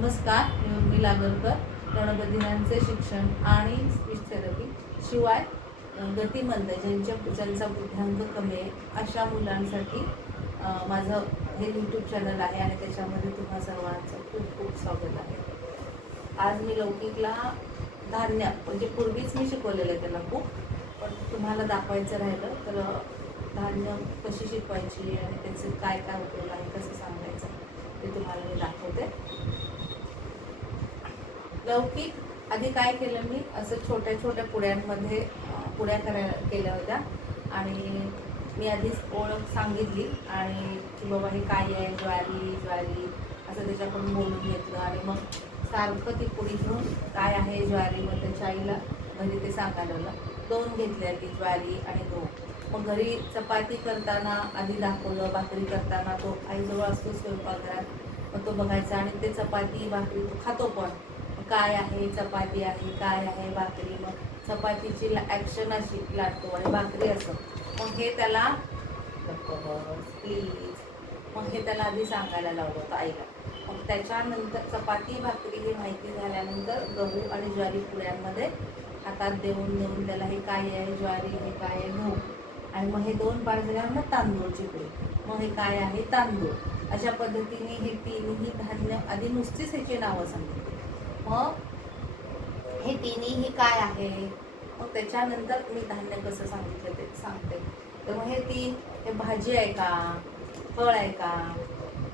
नमस्कार, मी उर्मी लागरकर. तणबधिरांचे शिक्षण आणि स्पीच थेरपी शिवाय गतिमंद ज्यांचा बुद्ध्यांक कमी आहे अशा मुलांसाठी माझं हे यूट्यूब चॅनल आहे आणि त्याच्यामध्ये तुम्हा सर्वांचं खूप खूप स्वागत आहे. आज मी लौकिकला धान्य म्हणजे पूर्वीच मी शिकवलेलं आहे त्याला खूप, पण तुम्हाला दाखवायचं राहिलं तर धान्य कशी शिकवायची आणि त्याचे काय काय उपयोग आहे, कसं सांगायचं ते तुम्हाला मी दाखवते. लौकिक आधी काय केलं, मी असं छोट्या छोट्या पुड्यांमध्ये पुड्या केल्या होत्या आणि मी आधीच ओळख सांगितली आणि की बाबा हे काय आहे, ज्वारी ज्वारी असं त्याच्याकडून बोलून घेतलं आणि मग सारखं ती पुडी घेऊन काय आहे ज्वारी, मग त्याच्या आईला घरी ते सांगायला लागलं. 2 घेतल्या ती ज्वारी आणि गहू. मग घरी चपाती करताना आधी दाखवलं, भाकरी करताना तो आईजवळ असतो स्वयंपाकघरात, मग तो बघायचा आणि ते चपाती भाकरी तो खातो पण काय आहे चपाती आहे, काय आहे भाकरी. मग चपातीची ॲक्शन अशी लाटतो आणि भाकरी असं. मग हे त्याला प्लीज, मग हे त्याला आधी सांगायला लावलं होतं आईला. मग त्याच्यानंतर चपाती भाकरी ही माहिती झाल्यानंतर गहू आणि ज्वारी पुड्यांमध्ये हातात देऊन त्याला हे काय आहे ज्वारी, हे काय आहे गहू, आणि मग हे 2 पाठ झाल्यावर मग तांदूळची पुडी, मग हे काय आहे तांदूळ. अशा पद्धतीने हे तिन्ही धान्य आधी नुसतीच ह्याची नावं सांगितली. मग हे तिन्ही काय आहे, मग त्याच्यानंतर मी धान्य कसं सांगितलं ते सांगते. तर मग हे भाजी आहे का, फळ आहे का,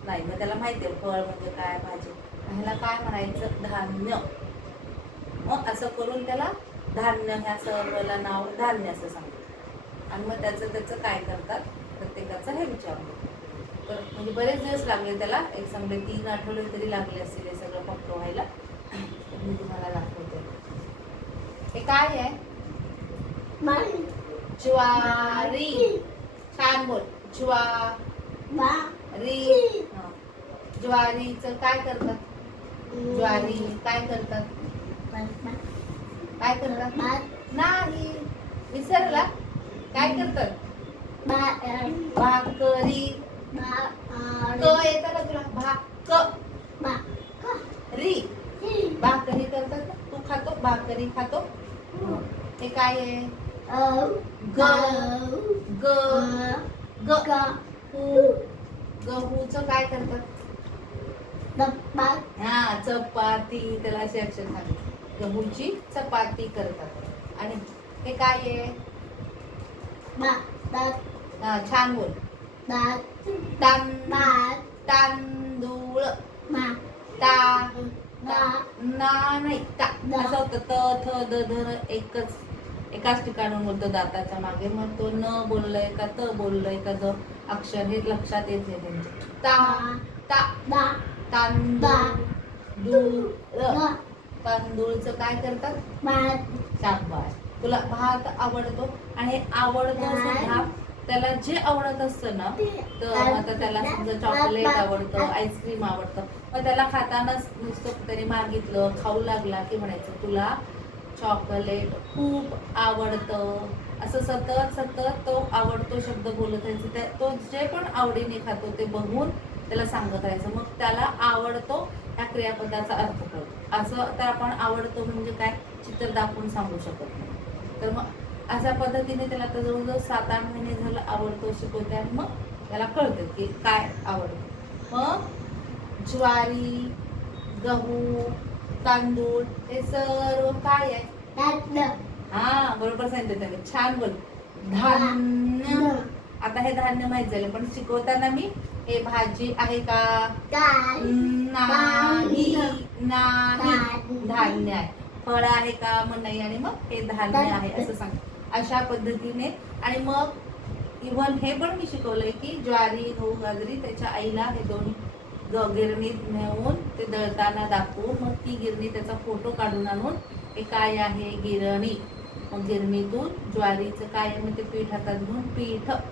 नाही. मग त्याला माहिती आहे फळ म्हणजे काय, भाजी, ह्याला काय म्हणायचं धान्य. मग असं करून त्याला धान्य ह्या सर्वला नाव धान्य असं सांगतात. आणि मग त्याचं काय करतात प्रत्येकाचं हे विचारलं. तर म्हणजे बरेच दिवस लागले त्याला, एक समजा 3 आठवडे तरी लागले असतील हे सगळं पक्क व्हायला. मी तुम्हाला दाखवते. हे काय आहे, ज्वारी. छान बोल, ज्वारी. ज्वारीचं काय करतात, ज्वारी काय करतात, काय करतात, नाही विसरला, काय करतात, भाकरी. क येतं का तुला, भाकरी, भाकरी करतात ना, तू खातो भाकरी खातो. हे काय आहे, गहूचं काय करतात, हा चपाती. त्याला अशी अक्षर सांगितली, गहूची चपाती करतात. आणि हे काय आहे, हा छान बोल, तांदूळ. नाही असं होतं, त थ द ध एकाच ठिकाणून बोलतो दाताच्या मागे. मग तो न बोललंय का त बोललंय का द अक्षर हे लक्षात येत नाही त्यांचे. तांदूळचं काय करतात, शाबास. तुला भात आवडतो आणि हे आवडतं सुद्धा. त्याला जे आवडत असतं ना, तर आता त्याला समजा चॉकलेट आवडतं, आईस्क्रीम आवडतं, मग त्याला खातानाच नुसतं त्याने मागितलं, खाऊ लागला की म्हणायचं तुला चॉकलेट खूप आवडतं. असं सतत तो आवडतो शब्द बोलत राहायचं. तो जे पण आवडीने खातो ते बघून त्याला सांगत राहायचं. मग त्याला आवडतो ह्या क्रियापदाचा अर्थ कळतो. असं तर आपण आवडतो म्हणजे काय चित्र दाखवून सांगू शकत नाही. तर मग अशा पद्धतीने त्याला आता जवळजवळ 7-8 महिने झालं आवडतो शिकवते आणि मग त्याला कळतं की काय आवडतं. मग ज्वारी, गहू, तांदूळ हे सर्व काय आहे, हा बरोबर सांगितलं त्याने, छान बोल, धान्य. आता हे धान्य माहित झालं, पण शिकवताना मी हे भाजी आहे का, नाही धान्य आहे. फळ आहे का, मग नाही. आणि मग हे धान्य आहे असं सांग. अशा पद्धतीने. आणि मग इव्हन हे पण मी शिकवलंय की ज्वारी, गहू, बाजरी त्याच्या आईला हे 2 गिरणीत नेऊन ते दळताना दाखवून मग ती गिरणी त्याचा फोटो काढून आणून हे काय आहे गिरणी. मग गिरणीतून ज्वारीचं काय आहे, मग ते पीठ हातात घेऊन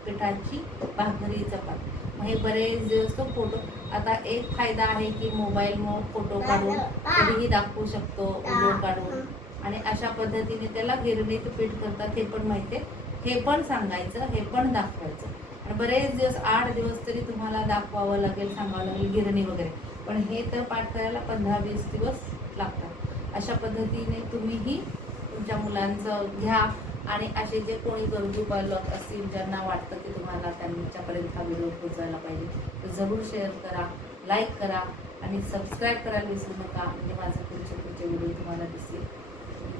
पिठाची भाकरी चपाती. मग हे बरेच दिवस तो फोटो. आता एक फायदा आहे की मोबाईल मग फोटो काढून कधीही दाखवू शकतो, व्हिडिओ काढून. आणि अशा पद्धतीने त्याला गिरणीत पीठ करतात हे पण माहिती आहे, हे पण सांगायचं, हे पण दाखवायचं. आणि बरेच दिवस 8 दिवस तरी तुम्हाला दाखवावं लागेल, सांगावं लागेल गिरणी वगैरे. पण हे तर पाठ करायला 15-20 दिवस लागतात. अशा पद्धतीने तुम्हीही तुमच्या मुलांचं घ्या आणि असे जे कोणी गरजू पालक असतील ज्यांना वाटतं की तुम्हाला त्यांच्यापर्यंत हा व्हिडिओ पोहोचायला पाहिजे तर जरूर शेअर करा, लाईक करा आणि सबस्क्राईब करायला विसरू नका, म्हणजे माझे पुढचे व्हिडिओ तुम्हाला दिसतील.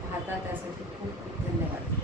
पाहता त्यासाठी खूप खूप धन्यवाद.